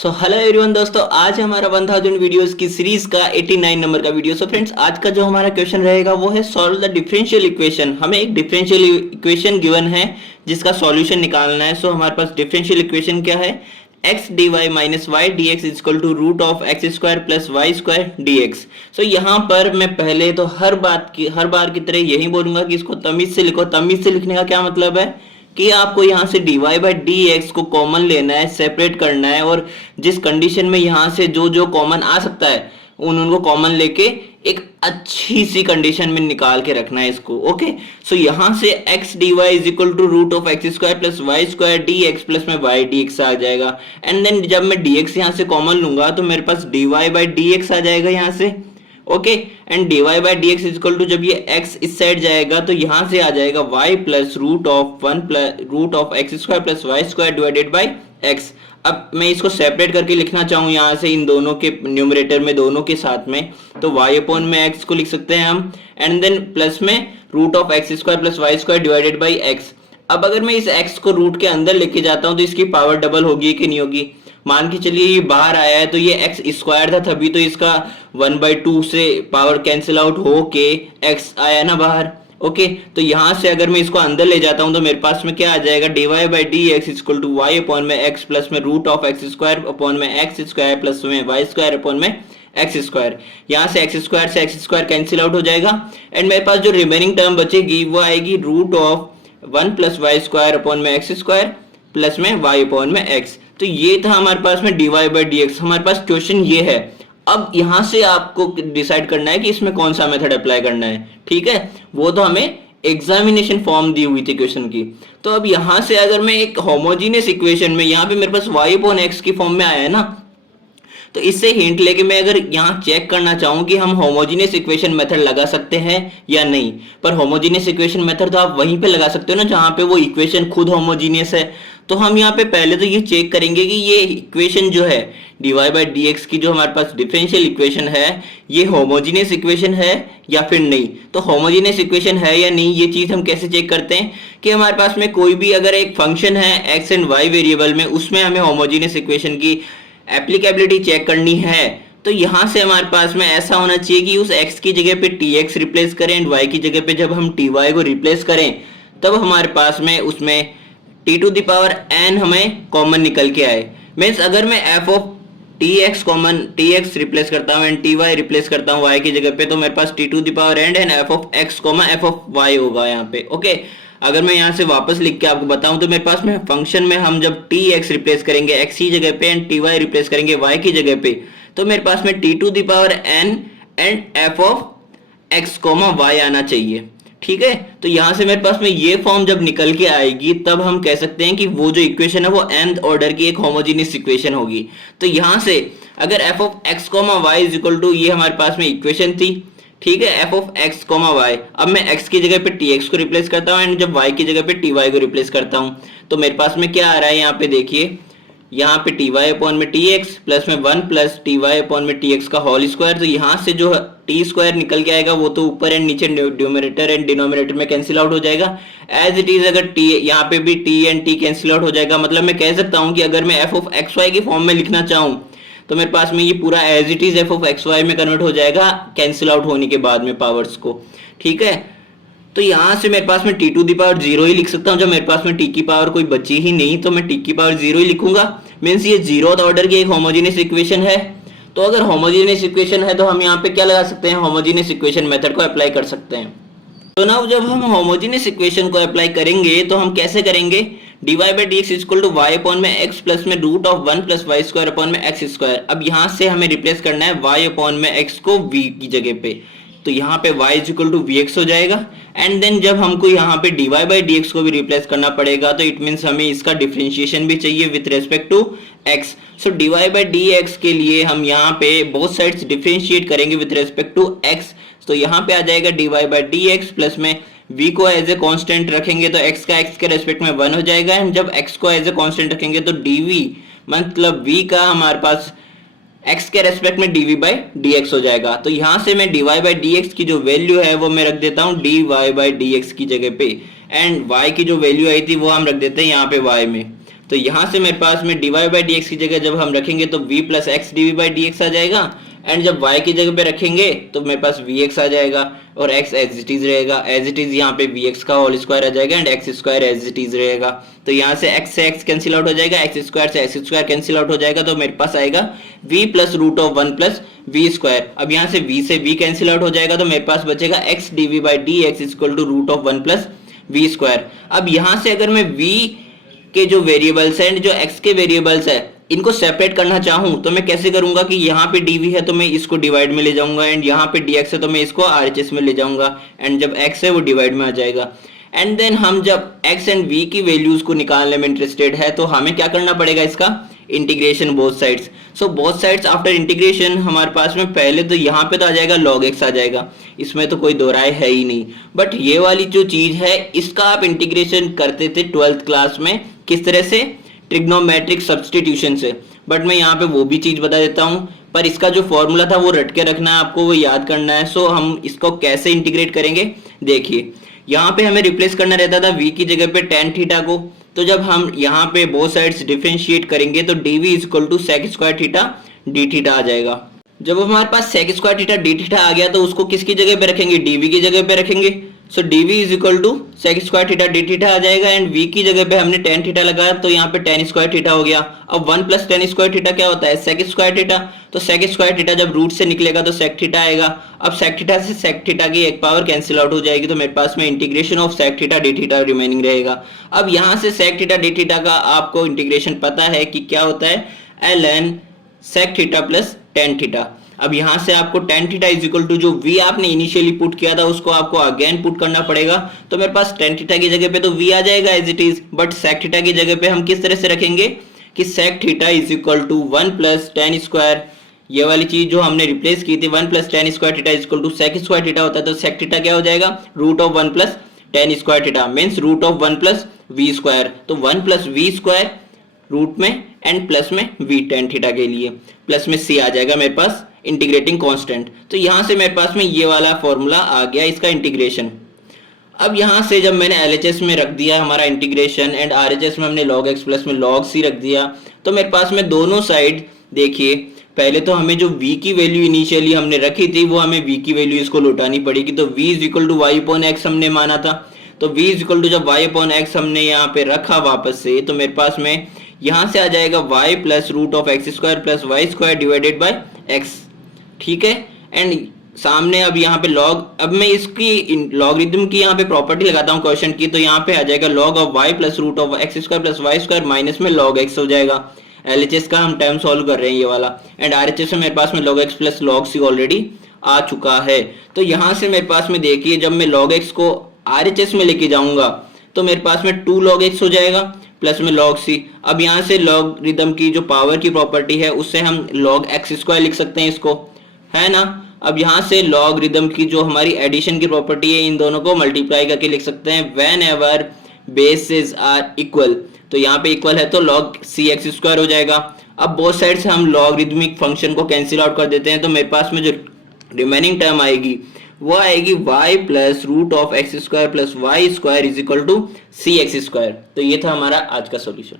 Hello everyone दोस्तों, आज हमारा 1000 वीडियोस की सीरीज का 89 नंबर का वीडियो। फ्रेंड्स, आज का जो हमारा क्वेश्चन रहेगा वो है सॉल्व द डिफरेंशियल इक्वेशन। हमें एक डिफरेंशियल इक्वेशन गिवन है जिसका सॉल्यूशन निकालना है। हमारे पास डिफरेंशियल इक्वेशन क्या है, x dy minus y d x is equal to root of x square plus y square d x. यहाँ पर मैं पहले तो हर बार की तरह यही बोलूंगा कि इसको तमीज से लिखो। तमीज से लिखने का क्या मतलब है कि आपको यहाँ से dy बाई डी एक्स को कॉमन लेना है, सेपरेट करना है, और जिस कंडीशन में यहाँ से जो जो कॉमन आ सकता है उनको कॉमन लेके एक अच्छी सी कंडीशन में निकाल के रखना है इसको। ओके, सो यहाँ से x dy is equal to root of x square plus y square d x plus में वाई डी एक्स आ जाएगा। एंड देन जब मैं dx यहाँ से कॉमन लूंगा तो मेरे पास dy बाई डी एक्स आ जाएगा यहाँ से। Okay, and dy by d x equal to जब ये x इस साइड जाएगा तो यहां से आ जाएगा y plus root of x square plus y square divided by x। अब मैं इसको सेपरेट करके लिखना चाहूँ यहाँ से इन दोनों के न्यूमरेटर में, दोनों के साथ में, तो y अपॉन में x को लिख सकते हैं हम, एंड देन प्लस में root of x square plus y square divided by x। अब अगर मैं इस x को रूट के अंदर लेके जाता हूँ तो इसकी पावर डबल होगी कि नहीं होगी। मान के चलिए ये बाहर आया है तो ये एक्स स्क्वायर था तभी तो इसका 1/2 से पावर कैंसिल आउट हो के एक्स आया ना बाहर। ओके, तो यहां से अगर मैं इसको अंदर ले जाता हूं तो मेरे पास में क्या आ जाएगा, dy by d x equal to y upon में एक्स प्लस में root of x square upon में एक्स स्क्वायर प्लस में वाई स्क्वायर अपॉन में एक्स स्क्वायर। यहाँ से एक्स स्क्वायर कैंसिल आउट हो जाएगा एंड मेरे पास जो रिमेनिंग टर्म बचेगी वो आएगी root of 1 plus y square upon में एक्स स्क्वायर प्लस में वाई अपॉन में एक्स। तो ये था हमारे पास में dy बाई डी एक्स। हमारे पास क्वेश्चन ये है। अब यहां से आपको डिसाइड करना है कि इसमें कौन सा मेथड अप्लाई करना है। ठीक है, वो तो हमें एग्जामिनेशन फॉर्म दी हुई थी क्वेश्चन की। तो अब यहां से अगर मैं एक होमोजीनियस इक्वेशन में, यहाँ पे मेरे पास y अपॉन एक्स की फॉर्म में आया है ना, तो इससे हिंट लेके मैं अगर यहाँ चेक करना चाहूँ कि हम होमोजीनियस इक्वेशन मेथड लगा सकते हैं या नहीं, पर होमोजीनियस इक्वेशन मेथड तो आप वहीं पे लगा सकते हो ना जहाँ पे वो इक्वेशन खुद होमोजीनियस है। तो हम यहाँ पे पहले तो ये चेक करेंगे कि ये इक्वेशन जो है dy बाई डी एक्स की जो हमारे पास डिफरेंशियल इक्वेशन है ये होमोजीनियस इक्वेशन है या फिर नहीं। तो होमोजीनियस इक्वेशन है या नहीं ये चीज हम कैसे चेक करते हैं कि हमारे पास में कोई भी अगर एक फंक्शन है x एंड y वेरिएबल में, उसमें हमें होमोजीनियस इक्वेशन की एप्लीकेबिलिटी चेक करनी है। तो यहां से हमारे पास में ऐसा होना चाहिए कि उस x की जगह पे tx रिप्लेस करें एंड y की जगह पे जब हम ty को रिप्लेस करें तब हमारे पास में उसमें t to the power n हमें कॉमन निकल के आए। मीन्स अगर मैं f of tx common tx replace करता हूँ एंड ty रिप्लेस करता हूँ y की जगह पे तो मेरे पास t to the power n and f of x f of y होगा यहाँ पे। ओके, अगर मैं यहाँ से वापस लिख के आपको बताऊं तो मेरे पास में फंक्शन में हम जब tx रिप्लेस करेंगे x की जगह पे एंड ty रिप्लेस करेंगे y की जगह पे तो मेरे पास में t to the power n and f of x y आना चाहिए। ठीक है, तो यहाँ से मेरे पास में ये फॉर्म जब निकल के आएगी तब हम कह सकते हैं कि वो जो इक्वेशन है वो nth ऑर्डर की एक होमोजीनियस इक्वेशन होगी। तो यहाँ से अगर f of x y is equal to, ये हमारे पास में इक्वेशन थी, ठीक है, f ऑफ x y। अब मैं x की जगह पे tx को रिप्लेस करता हूँ एंड जब y की जगह पे ty को रिप्लेस करता हूँ तो मेरे पास में क्या आ रहा है, यहाँ पे देखिए, यहाँ पे ty अपॉन में tx प्लस में 1 प्लस ty अपॉन में tx का होल स्क्वायर। तो यहाँ से जो t स्क्वायर निकल के आएगा वो तो ऊपर एंड नीचे न्यूमरेटर एंड डिनोमिनेटर में कैंसिल आउट हो जाएगा। एज इट इज अगर t यहाँ पे भी t and t cancel out हो जाएगा। मतलब मैं कह सकता हूँ कि अगर मैं f ऑफ एक्स वाई की फॉर्म में लिखना चाहूँ तो मेरे पास में ये पूरा as it is f of x y में कन्वर्ट हो जाएगा कैंसिल आउट होने के बाद में पावर्स को। ठीक है, तो यहाँ से मेरे पास में t टू दी पावर 0 ही लिख सकता हूँ। जब मेरे पास में t की पावर कोई बची ही नहीं तो मैं t की पावर 0 ही लिखूंगा। मीन्स ये 0th ऑर्डर की एक होमोजीनियस इक्वेशन है। तो अगर होमोजीनियस इक्वेशन है तो हम यहाँ पे क्या लगा सकते हैं, होमोजीनियस इक्वेशन मेथड को अप्लाई कर सकते हैं। तो ना जब हम होमोजीनियस इक्वेशन को अप्लाई करेंगे तो हम कैसे करेंगे, dy by d x equal to y upon में x प्लस में root of 1 plus y square upon में एक्स स्क्वायर। अब यहाँ से हमें रिप्लेस करना है y अपॉन में x को v की जगह पे, तो यहाँ पे y is equal to vx हो जाएगा। एंड देन जब हमको यहाँ पे dy बाई डी एक्स को भी रिप्लेस करना पड़ेगा तो इट मीन्स हमें इसका डिफरेंशिएशन भी चाहिए with respect to x। So dy by d x के लिए हम यहाँ पे बोथ साइड्स डिफरेंशिएट करेंगे विथ रेस्पेक्ट टू x। तो यहाँ पे आ जाएगा dy by d x plus में v को एज ए कांस्टेंट रखेंगे तो x का x के रेस्पेक्ट में 1 हो जाएगा एंड जब x को एज ए कांस्टेंट रखेंगे तो dv मतलब v का हमारे पास x के रेस्पेक्ट में dv बाई dx हो जाएगा। तो यहाँ से मैं dy बाई dx की जो वैल्यू है वो मैं रख देता हूँ dy बाई dx की जगह पे एंड y की जो वैल्यू आई थी वो हम रख देते हैं यहाँ पे y में। तो यहाँ से मेरे पास में dy बाई डी की जगह जब हम रखेंगे तो v plus x d by d आ जाएगा, एंड जब y की जगह पे रखेंगे तो मेरे पास vx आ जाएगा और x एज इट इज रहेगा, एज इट इज यहाँ पे vx का होल स्क्वायर आ जाएगा and x square as it is रहेगा। तो यहाँ से x कैंसिल आउट हो जाएगा, एक्स स्क्वायर से एक्स स्क्वायर कैंसिल आउट हो जाएगा, तो मेरे पास आएगा v plus root of 1 plus v square. अब यहाँ से v से v कैंसिल आउट हो जाएगा तो मेरे पास बचेगा x dv by d x equal to root of 1 plus v square. अब यहाँ से अगर मैं v के जो वेरिएबल्स हैं, जो x के वेरिएबल्स है, इनको सेपरेट करना चाहूं तो मैं कैसे करूंगा कि यहाँ पे dv है तो मैं इसको डिवाइड में ले जाऊंगा, एंड यहाँ पे dx है तो मैं इसको RHS में ले जाऊंगा, एंड जब x है वो डिवाइड में आ जाएगा। एंड देन हम जब x एंड v की वैल्यूज को निकालने में इंटरेस्टेड है तो हमें क्या करना पड़ेगा, इसका integration both sides. So both sides after integration हमारे पास में पहले तो यहाँ पे तो आ जाएगा log x आ जाएगा, इसमें तो कोई दो राय है ही नहीं। बट ये वाली जो चीज है इसका आप इंटीग्रेशन करते थे 12th क्लास में, किस तरह से, ट्रिग्नोमेट्रिक सब्स्टिट्यूशन से। बट मैं यहाँ पे वो भी चीज बता देता हूँ, पर इसका जो फॉर्मूला था वो रट के रखना है आपको, वो याद करना है। सो हम इसको कैसे इंटीग्रेट करेंगे, देखिए यहाँ पे हमें रिप्लेस करना रहता था v की जगह पे tan थीटा को, तो जब हम यहाँ पे बोथ साइड्स डिफरेंशिएट करेंगे तो dv equal to sec square theta d theta आ जाएगा। जब हमारे पास sec square theta d theta आ गया तो उसको किसकी जगह पे रखेंगे, dv की जगह पे रखेंगे। So dv is equal to sec square theta d theta आ जाएगा, एंड v की जगह पे हमने tan थीटा लगाया तो यहाँ पे tan स्क्वायर थीटा हो गया। अब 1 प्लस tan स्क्वायर थीटा क्या होता है, सेक स्क्वायर थीटा, तो सेक स्क्वायर थीटा जब रूट से निकलेगा तो सेक थीटा आएगा। अब सेक थीटा से सेक थीटा की एक पावर कैंसिल आउट हो जाएगी, तो मेरे पास में integration of sec theta d theta remaining रहेगा। अब यहाँ से सेक थीटा डी थीटा का आपको इंटीग्रेशन पता है कि क्या होता है, ln sec theta plus tan theta. अब यहाँ से आपको tan theta is equal to जो v आपने इनिशियली पुट किया था उसको आपको अगेन पुट करना पड़ेगा, तो मेरे पास tan थीटा की जगह पे तो v आ जाएगा as it is, but sec theta की जगह पे हम किस तरह से रखेंगे कि sec theta is equal to 1 plus tan square, ये वाली चीज जो हमने रिप्लेस की थी 1 plus tan square theta is equal to sec square theta होता है, तो सेक थीटा क्या हो जाएगा, root of 1 plus tan square theta means root of 1 plus v square. तो 1 प्लस वी स्क्वायर रूट में एंड प्लस में v tan थीटा के लिए, प्लस में c आ जाएगा मेरे पास इंटीग्रेटिंग कांस्टेंट। तो यहाँ से मेरे पास में ये वाला फॉर्मूला आ गया इसका इंटीग्रेशन। अब यहाँ से जब मैंने LHS में रख दिया हमारा इंटीग्रेशन एंड RHS में हमने log x प्लस में log c रख दिया, तो मेरे पास में दोनों साइड देखिए, पहले तो हमें जो v की वैल्यू इनिशियली हमने रखी थी वो हमें v की वैल्यू इसको लौटानी पड़ेगी। तो v is equal to y upon x हमने माना था, तो v इज इक्वल टू जब वाई अपॉन एक्स हमने यहाँ पे रखा वापस से, तो मेरे पास में यहाँ से आ जाएगा y plus root of x square plus y square divided by x, ठीक है। एंड सामने अब यहाँ पे log, अब मैं इसकी लॉगरिथम की यहाँ पे प्रॉपर्टी लगाता हूँ क्वेश्चन की, तो यहाँ पे आ जाएगा log of y plus root of x square plus y square minus में log x हो जाएगा। LHS का हम टर्म सॉल्व कर रहे हैं ये वाला, एंड RHS में मेरे पास में log x plus log c already आ चुका है। तो यहाँ से मेरे पास में देखिए जब मैं log x को RHS में लेके जाऊंगा तो मेरे पास में 2 log x हो जाएगा प्लस में log c। अब यहाँ से लॉगरिथम की जो पावर की प्रॉपर्टी है उससे हम log x स्क्वायर लिख सकते हैं इसको, है ना। अब यहाँ से लॉगरिथम की जो हमारी एडिशन की प्रॉपर्टी है इन दोनों को मल्टीप्लाई करके लिख सकते हैं whenever bases are equal, तो यहाँ पे इक्वल है तो log cx स्क्वायर हो जाएगा। अब बोथ साइड से हम लॉगरिथमिक फंक्शन को कैंसिल आउट कर देते हैं, तो मेरे पास में जो रिमेनिंग टर्म आएगी वो आएगी y plus root of x square plus y square is equal to cx square. तो ये था हमारा आज का सॉल्यूशन।